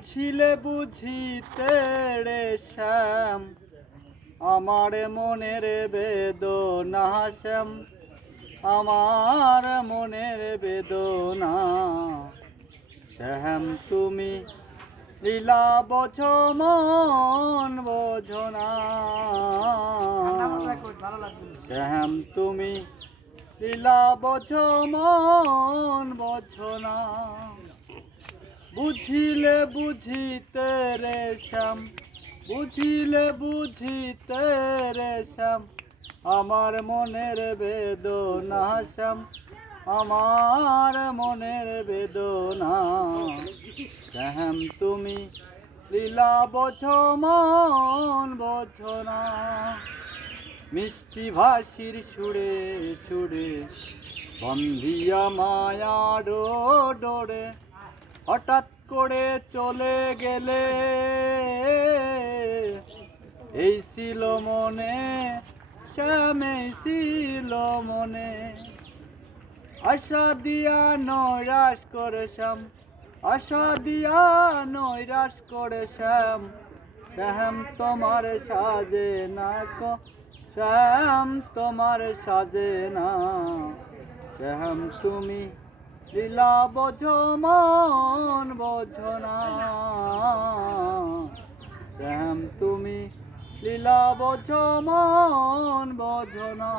বুঝিলে বুঝিতে রে শ্যাম আমার মনের বেদনা শ্যাম আমার মনের বেদনা শ্যাম তুমি লীলা বোঝো মন বোঝো না শ্যাম তুমি লীলা বোঝো মন বোঝো না বুঝিলে বুঝিতে রে শ্যাম বুঝিলে বুঝিতে রে শ্যাম আমার মনের বেদনা শ্যাম আমার মনের বেদনা শ্যাম তুমি লীলা বোঝো মন বোঝো না মিষ্টি ভাষির সুরে সুরে বন্ধিয়া মায়া ডোরে হঠাৎ করে চলে গেলে এই ছিল মনে শ্যাম এই ছিল মনে আশা দিয়া নৈরাশ করে শ্যাম আশা দিয়া নৈরাশ করে শ্যাম শ্যাম তোমার সাজে না কো শ্যাম তোমার সাজে না শ্যাম তুমি লীলা বোঝো মন বোঝো না শ্যাম তুমি লীলা বোঝো মন বোঝো না।